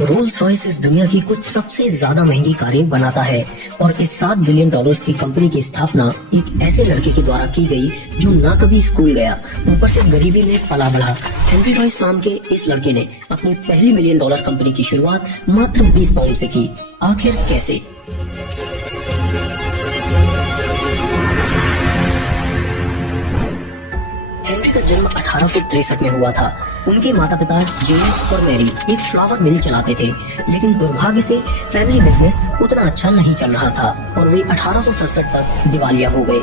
Rolls Royce इस दुनिया की कुछ सबसे ज्यादा महंगी कारें बनाता है और इस $7 बिलियन की कंपनी की स्थापना एक ऐसे लड़के के द्वारा की गई जो ना कभी स्कूल गया, ऊपर से गरीबी में पला बढ़ा। हेनरी रॉयस नाम के इस लड़के ने अपनी पहली $1 मिलियन कंपनी की शुरुआत मात्र 20 पाउंड से की। आखिर कैसे? हेनरी का जन्म 1863 में हुआ था। उनके माता पिता जेम्स और मैरी एक फ्लावर मिल चलाते थे, लेकिन दुर्भाग्य से फैमिली बिजनेस उतना अच्छा नहीं चल रहा था और वे 1867 तक दिवालिया हो गए,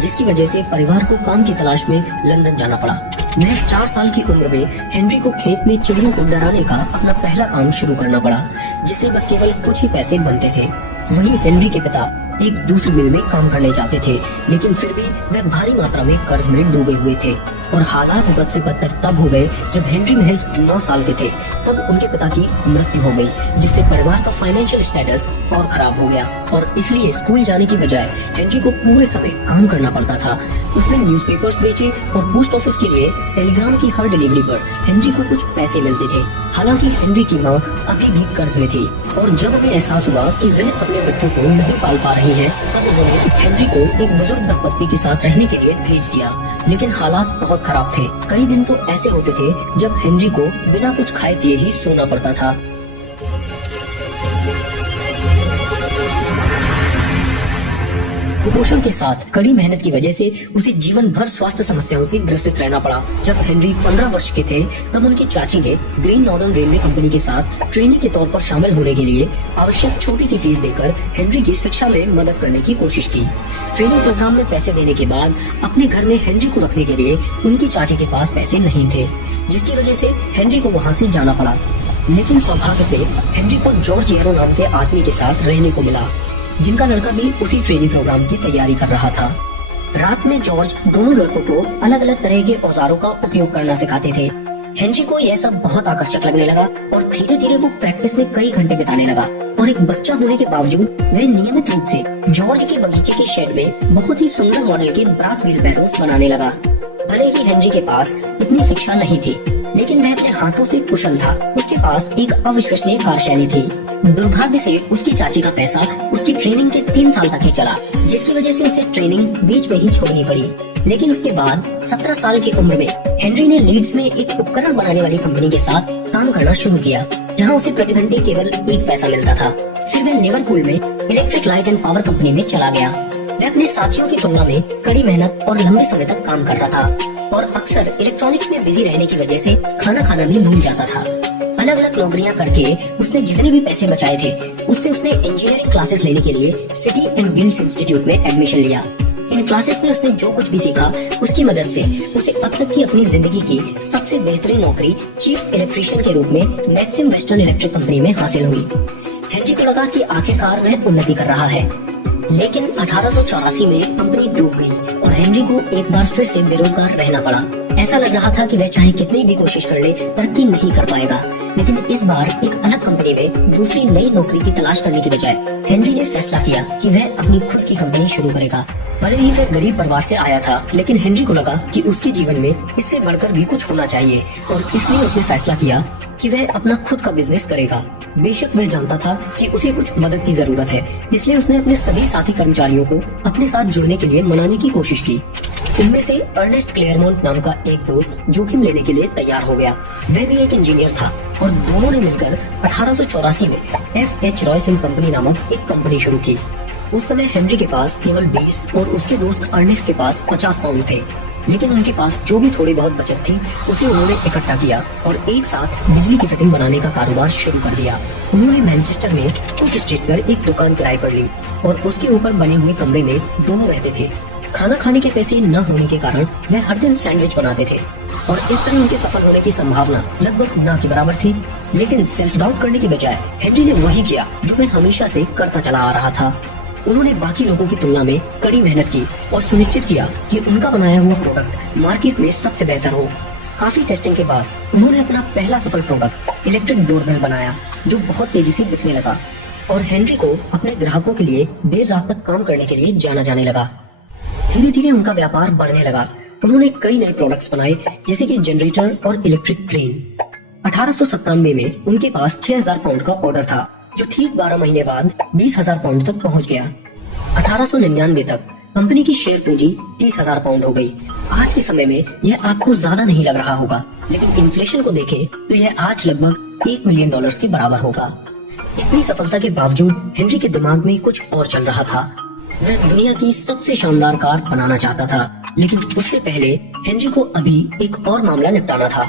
जिसकी वजह से परिवार को काम की तलाश में लंदन जाना पड़ा। महज 4 साल की उम्र में हेनरी को खेत में चिड़ियों को डराने का अपना पहला काम शुरू करना पड़ा, जिससे बस केवल कुछ ही पैसे बनते थे। वहीं हेनरी के पिता एक दूसरी मिल में काम करने जाते थे, लेकिन फिर भी वे भारी मात्रा में कर्ज में डूबे हुए थे और हालात बद से बदतर तब हो गए जब हेनरी महज 9 साल के थे। तब उनके पिता की मृत्यु हो गई, जिससे परिवार का फाइनेंशियल स्टेटस और खराब हो गया और इसलिए स्कूल जाने की बजाय हेनरी को पूरे समय काम करना पड़ता था। उसने न्यूज़पेपर्स बेचे और पोस्ट ऑफिस के लिए टेलीग्राम की हर डिलीवरी पर हेनरी को कुछ पैसे मिलते थे। हालांकि हेनरी की माँ अभी भी कर्ज में थी और जब उन्हें एहसास हुआ कि वह अपने बच्चों को नहीं पाल पा रही है, तब उन्होंने हेनरी को एक बुजुर्ग दंपत्ति के साथ रहने के लिए भेज दिया। लेकिन हालात बहुत खराब थे। कई दिन तो ऐसे होते थे जब हेनरी को बिना कुछ खाए पिए ही सोना पड़ता था। कुपोषण के साथ कड़ी मेहनत की वजह से उसे जीवन भर स्वास्थ्य समस्याओं से ग्रसित रहना पड़ा। जब हेनरी 15 वर्ष के थे, तब उनकी चाची ने ग्रेट नॉर्दर्न रेलवे कंपनी के साथ ट्रेनी के तौर पर शामिल होने के लिए आवश्यक छोटी सी फीस देकर हेनरी की शिक्षा में मदद करने की कोशिश की। ट्रेनिंग प्रोग्राम में पैसे देने के बाद अपने घर में हेनरी को रखने के लिए उनकी चाची के पास पैसे नहीं थे, जिसकी वजह से हेनरी को वहाँ से जाना पड़ा। लेकिन सौभाग्य से हेनरी को जॉर्ज एरो नाम के आदमी के साथ रहने को मिला, जिनका लड़का भी उसी ट्रेनिंग प्रोग्राम की तैयारी कर रहा था। रात में जॉर्ज दोनों लड़कों को अलग अलग तरह के औजारों का उपयोग करना सिखाते थे। हेनरी को यह सब बहुत आकर्षक लगने लगा और धीरे धीरे वो प्रैक्टिस में कई घंटे बिताने लगा और एक बच्चा होने के बावजूद वह नियमित रूप से जॉर्ज के बगीचे के शेड में बहुत ही सुंदर मॉडल के ब्राथ व्हील बैरोस बनाने लगा। भले ही हेनरी के पास इतनी शिक्षा नहीं थी, लेकिन वह अपने हाथों से कुशल था। उसके पास एक अविश्वसनीय कार्यशैली थी। दुर्भाग्य से उसकी चाची का पैसा उसकी ट्रेनिंग के 3 साल तक ही चला, जिसकी वजह से उसे ट्रेनिंग बीच में ही छोड़नी पड़ी। लेकिन उसके बाद 17 साल की उम्र में हेनरी ने लीड्स में एक उपकरण बनाने वाली कंपनी के साथ काम करना शुरू किया, जहां उसे प्रति घंटे केवल 1 पैसा मिलता था। फिर वह लिवरपूल में electric light and power company में चला गया। वह अपने साथियों की तुलना में कड़ी मेहनत और लंबे समय तक काम करता था और अक्सर इलेक्ट्रॉनिक्स में बिजी रहने की वजह से खाना खाना भी भूल जाता था। अलग अलग नौकरियां करके उसने जितने भी पैसे बचाए थे, उससे उसने इंजीनियरिंग क्लासेस लेने के लिए सिटी एंड गिल्ड्स इंस्टीट्यूट में एडमिशन लिया। इन क्लासेस में उसने जो कुछ भी सीखा, उसकी मदद से उसे अब तक की अपनी जिंदगी की सबसे बेहतरीन नौकरी चीफ इलेक्ट्रीशियन के रूप में मैक्सिम वेस्टर्न इलेक्ट्रिक कंपनी में हासिल हुई। हेनरी को लगा कि आखिरकार वह उन्नति कर रहा है, लेकिन 1884 में कंपनी डूब गई और हेनरी को एक बार फिर से बेरोजगार रहना पड़ा। ऐसा लग रहा था कि वह चाहे कितनी भी कोशिश कर ले, तरक्की नहीं कर पाएगा। लेकिन इस बार एक अलग कंपनी में दूसरी नई नौकरी की तलाश करने की बजाय हेनरी ने फैसला किया कि वह अपनी खुद की कंपनी शुरू करेगा। भले ही वह गरीब परिवार से आया था, लेकिन हेनरी को लगा कि उसके जीवन में इससे बढ़कर भी कुछ होना चाहिए और इसलिए उसने फैसला किया कि वह अपना खुद का बिजनेस करेगा। बेशक वह जानता था कि उसे कुछ मदद की जरूरत है, इसलिए उसने अपने सभी साथी कर्मचारियों को अपने साथ जुड़ने के लिए मनाने की कोशिश की। उनमें से अर्नेस्ट क्लेयरमोंट नाम का एक दोस्त जोखिम लेने के लिए तैयार हो गया। वह भी एक इंजीनियर था और दोनों ने मिलकर 1884 में F.H. रॉयस एंड कंपनी नामक एक कंपनी शुरू की। उस समय हेनरी के पास केवल 20 और उसके दोस्त अर्नेस्ट के पास 50 पाउंड थे, लेकिन उनके पास जो भी थोड़ी बहुत बचत थी उसे उन्होंने इकट्ठा किया और एक साथ बिजली की फिटिंग बनाने का कारोबार शुरू कर दिया। उन्होंने मैनचेस्टर में कुक स्ट्रीट पर एक दुकान किराए पर ली और उसके ऊपर बने हुए कमरे में दोनों रहते थे। खाना खाने के पैसे न होने के कारण वह हर दिन सैंडविच बनाते थे और इस तरह उनके सफल होने की संभावना लगभग न के बराबर थी। लेकिन सेल्फ डाउट करने के बजाय हेनरी ने वही किया जो वह हमेशा से करता चला आ रहा था। उन्होंने बाकी लोगों की तुलना में कड़ी मेहनत की और सुनिश्चित किया कि उनका बनाया हुआ प्रोडक्ट मार्केट में सबसे बेहतर हो। काफी टेस्टिंग के बाद उन्होंने अपना पहला सफल प्रोडक्ट इलेक्ट्रिक डोरबेल बनाया, जो बहुत तेजी से बिकने लगा और हेनरी को अपने ग्राहकों के लिए देर रात तक काम करने के लिए जाना जाने लगा। धीरे धीरे उनका व्यापार बढ़ने लगा। उन्होंने कई नए प्रोडक्ट्स बनाए, जैसे कि जनरेटर और इलेक्ट्रिक ट्रेन। 1897 में उनके पास 6000 पाउंड का ऑर्डर था, जो ठीक 12 महीने बाद 20,000 पाउंड तक पहुंच गया। 1899 तक कंपनी की शेयर पूंजी 30,000 पाउंड हो गई। आज के समय में यह आपको ज्यादा नहीं लग रहा होगा, लेकिन इन्फ्लेशन को देखें तो यह आज लगभग $1 मिलियन के बराबर होगा। इतनी सफलता के बावजूद हेनरी के दिमाग में कुछ और चल रहा था। वह दुनिया की सबसे शानदार कार बनाना चाहता था, लेकिन उससे पहले हेनरी को अभी एक और मामला निपटाना था।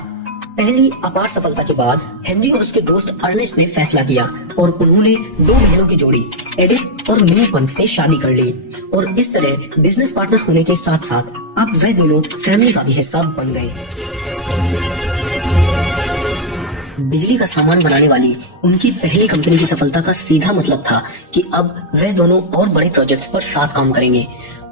पहली अपार सफलता के बाद हेनरी और उसके दोस्त अर्नेस्ट ने फैसला किया और उन्होंने 2 बहनों की जोड़ी एडिथ और मिनी पंट से शादी कर ली, और इस तरह बिजनेस पार्टनर होने के साथ साथ अब वह दोनों फैमिली का भी हिस्सा बन गए। बिजली का सामान बनाने वाली उनकी पहली कंपनी की सफलता का सीधा मतलब था कि अब वह दोनों और बड़े प्रोजेक्ट्स पर साथ काम करेंगे।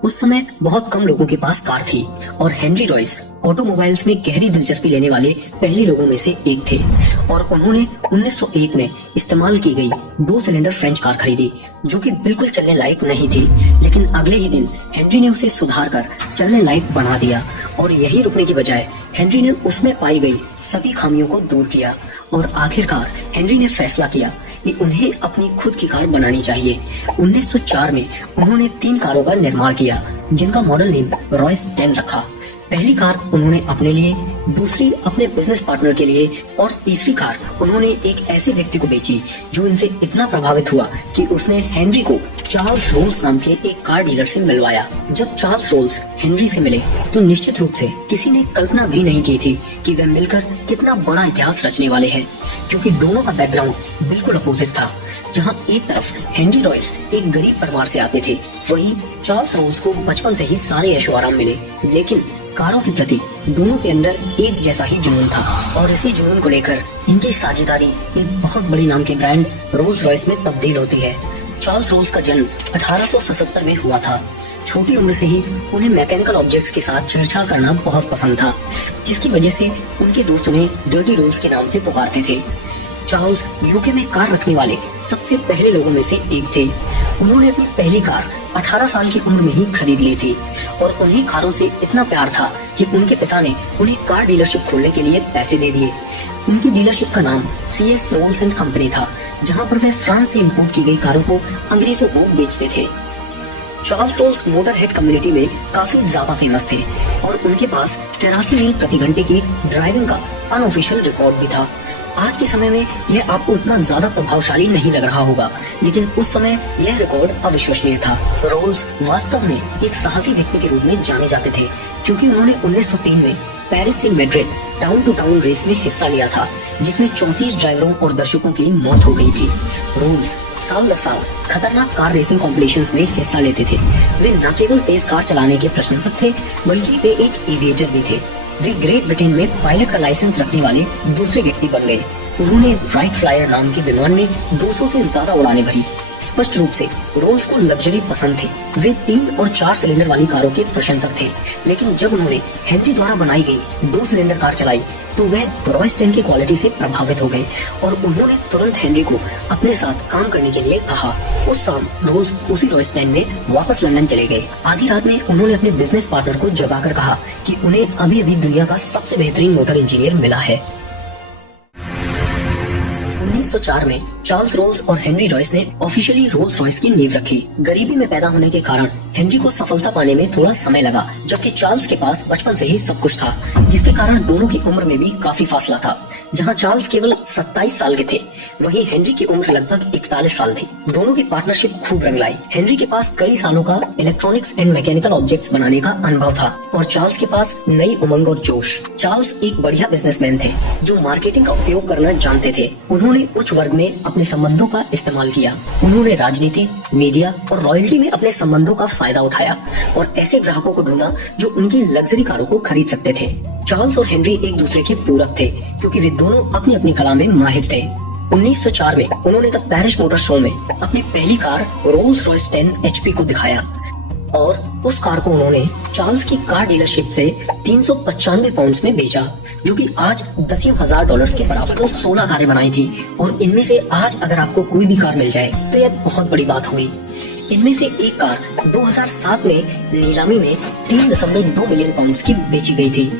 उस समय बहुत कम लोगों के पास कार थी और हेनरी रॉयस ऑटोमोबाइल्स में गहरी दिलचस्पी लेने वाले पहले लोगों में से एक थे, और उन्होंने 1901 में इस्तेमाल की गई 2 सिलेंडर फ्रेंच कार खरीदी, जो कि बिल्कुल चलने लायक नहीं थी, लेकिन अगले ही दिन हेनरी ने उसे सुधार कर चलने लायक बना दिया, और यही रुकने की बजाय हेनरी ने उसमें पाई गई सभी खामियों को दूर किया, और आखिरकार हेनरी ने फैसला किया कि उन्हें अपनी खुद की कार बनानी चाहिए। 1904 में उन्होंने 3 कारों का निर्माण किया, जिनका मॉडल नेम रॉयस 10 रखा। पहली कार उन्होंने अपने लिए, दूसरी अपने बिजनेस पार्टनर के लिए, और तीसरी कार उन्होंने एक ऐसे व्यक्ति को बेची जो इनसे इतना प्रभावित हुआ कि उसने हेनरी को चार्ल्स रोल्स नाम के एक कार डीलर से मिलवाया। जब चार्ल्स रोल्स हेनरी से मिले तो निश्चित रूप से किसी ने कल्पना भी नहीं की थी कि वे मिलकर कितना बड़ा इतिहास रचने वाले हैं, क्योंकि दोनों का बैकग्राउंड बिल्कुल अपोजिट था। जहां एक तरफ हेनरी रॉयस एक गरीब परिवार से आते थे, वहीं चार्ल्स रोल्स को बचपन से ही सारे ऐशो आराम मिले, लेकिन कारों के प्रति दोनों के अंदर एक जैसा ही जुनून था, और इसी जुनून को लेकर इनकी साझेदारी एक बहुत बड़ी नाम के ब्रांड रोल्स रॉयस में तब्दील होती है। चार्ल्स रोल्स का जन्म 1877 में हुआ था। छोटी उम्र से ही उन्हें मैकेनिकल ऑब्जेक्ट्स के साथ छेड़छाड़ करना बहुत पसंद था, जिसकी वजह से उनके दोस्त उन्हें डर्टी रोल्स के नाम से पुकारते थे। चार्ल्स यूके में कार रखने वाले सबसे पहले लोगों में से एक थे। उन्होंने अपनी पहली कार 18 साल की उम्र में ही खरीद ली थी, और उन्हें कारों से इतना प्यार था कि उनके पिता ने उन्हें कार डीलरशिप खोलने के लिए पैसे दे दिए। उनकी डीलरशिप का नाम CS रोल्स एंड कंपनी था, जहां पर वे फ्रांस से इंपोर्ट की गई कारों को अंग्रेजों को बेचते थे। Charles roles motor head community में काफी ज्यादा फेमस थे, और उनके पास 83 मील प्रति घंटे की ड्राइविंग का अनऑफिशियल रिकॉर्ड भी था। आज के समय में यह आपको उतना ज्यादा प्रभावशाली नहीं लग रहा होगा, लेकिन उस समय यह रिकॉर्ड अविश्वसनीय था। रोल्स वास्तव में एक साहसी व्यक्ति के रूप में जाने जाते थे, क्योंकि उन्होंने 1903 में पेरिस से Madrid town to town race में हिस्सा लिया था, जिसमें 34 ड्राइवरों और दर्शकों की मौत हो गई थी। रोल्स साल दर साल खतरनाक कार रेसिंग कॉम्पिटिशन्स में हिस्सा लेते थे। वे न केवल तेज कार चलाने के प्रशंसक थे, बल्कि वे एक एविएटर भी थे। वे ग्रेट ब्रिटेन में पायलट का लाइसेंस रखने वाले दूसरे व्यक्ति बन गए। उन्होंने राइट फ्लायर नाम के विमान में 200 से ज्यादा उड़ानें भरी। स्पष्ट रूप से रोल्स को लग्जरी पसंद थी। वे 3 और 4 सिलेंडर वाली कारों के प्रशंसक थे, लेकिन जब उन्होंने हेनरी द्वारा बनाई गई 2 सिलेंडर कार चलाई तो वे रॉयस 10 की क्वालिटी से प्रभावित हो गए, और उन्होंने तुरंत हेनरी को अपने साथ काम करने के लिए कहा। उस शाम रोल्स उसी रॉयस 10 में वापस लंदन चले गए। आधी रात में उन्होंने अपने बिजनेस पार्टनर को जगाकर कहा कि उन्हें अभी अभी दुनिया का सबसे बेहतरीन मोटर इंजीनियर मिला है। 1904 में चार्ल्स रोल्स और हेनरी रॉयस ने ऑफिशियली रोल्स रॉयस की नींव रखी। गरीबी में पैदा होने के कारण हेनरी को सफलता पाने में थोड़ा समय लगा, जबकि चार्ल्स के पास बचपन से ही सब कुछ था, जिसके कारण दोनों की उम्र में भी काफी फासला था। जहां चार्ल्स केवल 27 साल के थे, वहीं हेनरी की उम्र लगभग 41 साल थी। दोनों की पार्टनरशिप खूब रंग लाई। हेनरी के पास कई सालों का इलेक्ट्रॉनिक्स एंड मैकेनिकल ऑब्जेक्ट्स बनाने का अनुभव था, और चार्ल्स के पास नई उमंग और जोश। चार्ल्स एक बढ़िया बिजनेसमैन थे, जो मार्केटिंग का उपयोग करना जानते थे। उन्होंने उच्च वर्ग में अपने संबंधों का इस्तेमाल किया। उन्होंने राजनीति, मीडिया और रॉयल्टी में अपने संबंधों का फायदा उठाया, और ऐसे ग्राहकों को ढूंढा जो उनकी लग्जरी कारों को खरीद सकते थे। चार्ल्स और हेनरी एक दूसरे के पूरक थे, क्योंकि वे दोनों अपनी अपनी कला में माहिर थे। 1904 में उन्होंने द पेरिस मोटर शो में अपनी पहली कार रोल्स रॉयस 10 HP को दिखाया, और उस कार को उन्होंने चार्ल्स की कार डीलरशिप से 395 पाउंड्स में बेचा, जो कि आज $10,000 के बराबर। 16 कारें बनाई थी, और इनमें से आज अगर आपको कोई भी कार मिल जाए तो यह बहुत बड़ी बात होगी। इनमें से एक कार 2007 में नीलामी में 3.2 मिलियन पाउंड्स की बेची गई थी।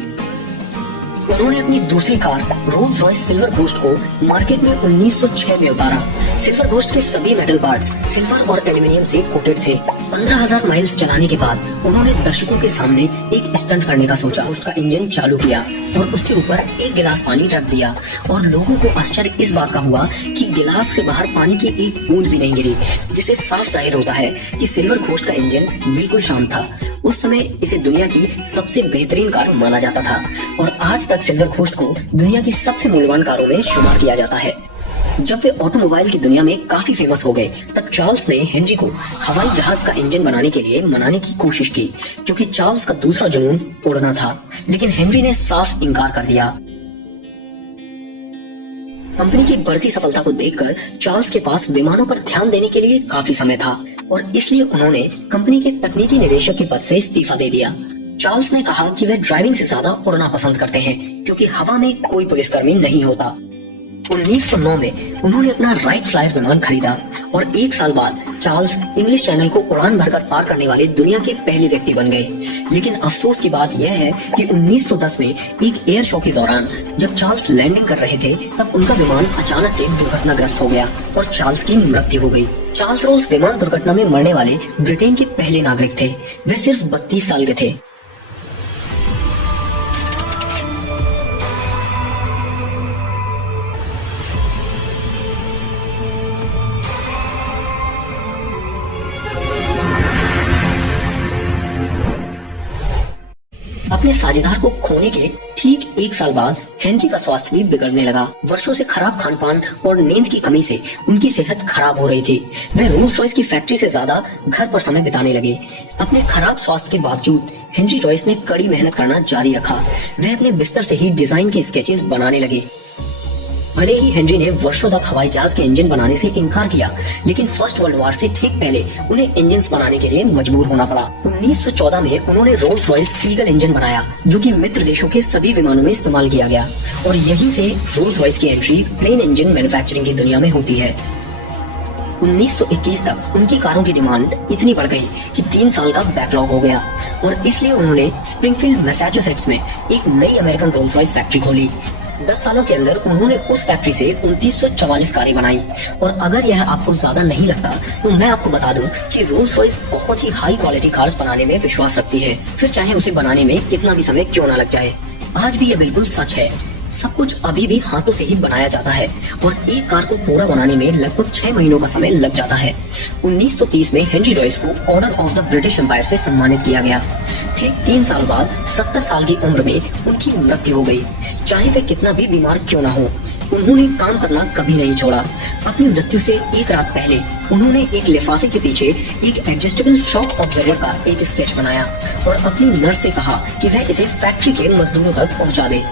उन्होंने अपनी दूसरी car Rolls Royce silver ghost को मार्केट में 1906 में उतारा। सिल्वर घोस्ट के सभी मेटल पार्ट्स सिल्वर और एल्यूमिनियम से कोटेड थे। 15,000 माइल्स चलाने के बाद उन्होंने दर्शकों के सामने एक स्टंट करने का सोचा। घोस्ट का इंजन चालू किया और उसके ऊपर एक गिलास पानी रख दिया और लोगों को आश्चर्य इस बात का हुआ कि गिलास से बाहर पानी की एक बूंद भी नहीं गिरी, जिससे साफ जाहिर होता है कि सिल्वर घोस्ट का इंजन बिल्कुल शांत था। उस समय इसे दुनिया की सबसे बेहतरीन कार माना जाता था और आज तक सिल्वर घोस्ट को दुनिया की सबसे मूल्यवान कारों में शुमार किया जाता है। जब वे ऑटोमोबाइल की दुनिया में काफी फेमस हो गए, तब चार्ल्स ने हेनरी को हवाई जहाज का इंजन बनाने के लिए मनाने की कोशिश की, क्योंकि चार्ल्स का दूसरा जुनून उड़ना था। लेकिन हेनरी ने साफ इनकार कर दिया। कंपनी की बढ़ती सफलता को देखकर चार्ल्स के पास विमानों पर ध्यान देने के लिए काफी समय था और इसलिए उन्होंने कंपनी के तकनीकी निदेशक के पद से इस्तीफा दे दिया। चार्ल्स ने कहा कि वे ड्राइविंग से ज्यादा उड़ना पसंद करते हैं, क्योंकि हवा में कोई पुलिसकर्मी नहीं होता। 1909 में उन्होंने अपना राइट फ्लायर विमान खरीदा और एक साल बाद चार्ल्स इंग्लिश चैनल को उड़ान भरकर पार करने वाले दुनिया के पहले व्यक्ति बन गए। लेकिन अफसोस की बात यह है कि 1910 में एक एयर शो के दौरान जब चार्ल्स लैंडिंग कर रहे थे, तब उनका विमान अचानक से दुर्घटनाग्रस्त हो गया और चार्ल्स की मृत्यु हो गई। चार्ल्स रोज विमान दुर्घटना में मरने वाले ब्रिटेन के पहले नागरिक थे। वे सिर्फ 32 साल के थे। अपने साझेदार को खोने के ठीक एक साल बाद हेनरी का स्वास्थ्य भी बिगड़ने लगा। वर्षों से खराब खान पान और नींद की कमी से उनकी सेहत खराब हो रही थी। वे रोल्स रॉयस की फैक्ट्री से ज्यादा घर पर समय बिताने लगे। अपने खराब स्वास्थ्य के बावजूद हेनरी रॉयस ने कड़ी मेहनत करना जारी रखा। वे अपने बिस्तर से ही डिजाइन के स्केचेस बनाने लगे। भले ही हेनरी ने वर्षों तक हवाई जहाज के इंजन बनाने से इनकार किया, लेकिन फर्स्ट वर्ल्ड वॉर से ठीक पहले उन्हें इंजन बनाने के लिए मजबूर होना पड़ा। 1914 में उन्होंने रोल्स रॉयस ईगल इंजन बनाया, जो कि मित्र देशों के सभी विमानों में इस्तेमाल किया गया और यहीं से रोल्स रॉयस की एंट्री प्लेन इंजन मैन्युफैक्चरिंग की दुनिया में होती है। 1921 तक उनकी कारों की डिमांड इतनी बढ़ गई कि 3 साल का बैकलॉग हो गया और इसलिए उन्होंने स्प्रिंगफील्ड मैसाचुसेट्स में एक नई अमेरिकन रोल्स रॉयस फैक्ट्री खोली। 10 सालों के अंदर उन्होंने उस फैक्ट्री से 2944 कारें बनाई। और अगर यह आपको ज्यादा नहीं लगता तो मैं आपको बता दूं कि रोल्स रॉयस बहुत ही हाई क्वालिटी कार्स बनाने में विश्वास रखती है, फिर चाहे उसे बनाने में कितना भी समय क्यों ना लग जाए। आज भी यह बिल्कुल सच है। सब कुछ अभी भी हाथों से ही बनाया जाता है और एक कार को पूरा बनाने में लगभग 6 महीनों का समय लग जाता है। 1930 में हेनरी रॉयस को order of the British Empire से सम्मानित किया गया। ठीक 3 साल बाद 70 साल की उम्र में उनकी मृत्यु हो गई। चाहे वे कितना भी बीमार क्यों ना हो, उन्होंने काम करना कभी नहीं छोड़ा। अपनी मृत्यु से एक रात पहले उन्होंने एक लिफाफे के पीछे एक एडजस्टेबल शॉक ऑब्जर्वर का एक स्केच बनाया और अपनी नर्स से कहा कि वह इसे फैक्ट्री के मजदूरों तक पहुंचा दे।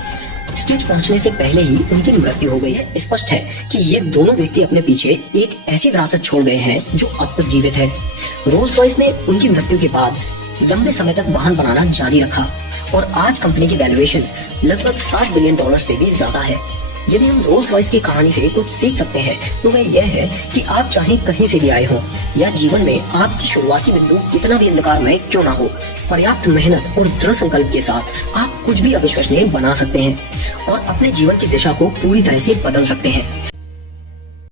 स्केच पहुंचने से पहले ही उनकी मृत्यु हो गई है। स्पष्ट है कि ये दोनों व्यक्ति अपने पीछे एक ऐसी विरासत छोड़ गए हैं जो अब तक जीवित है। रोल्स रॉयस ने उनकी मृत्यु के बाद लंबे समय तक वाहन बनाना जारी रखा और आज कंपनी की वैल्यूएशन लगभग $7 बिलियन से भी ज्यादा है। यदि हम रोल्स रॉयस की कहानी से कुछ सीख सकते हैं तो वह यह है कि आप चाहे कहीं से भी आए हो या जीवन में आपकी शुरुआती बिंदु कितना भी अंधकारमय क्यों ना हो, पर्याप्त मेहनत और दृढ़ संकल्प के साथ आप कुछ भी अविश्वसनीय बना सकते हैं और अपने जीवन की दिशा को पूरी तरह से बदल सकते हैं।